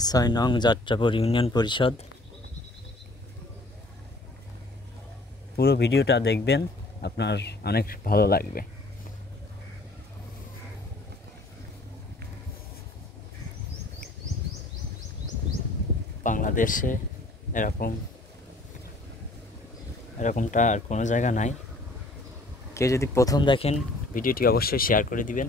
6 নং যাত্রাপুর ইউনিয়ন পরিষদ। পুরো ভিডিওটা দেখবেন, আপনার অনেক ভালো লাগবে। বাংলাদেশে এরকমটা আর কোনো জায়গা নাই। কেউ যদি প্রথম দেখেন ভিডিওটি অবশ্যই শেয়ার করে দিবেন।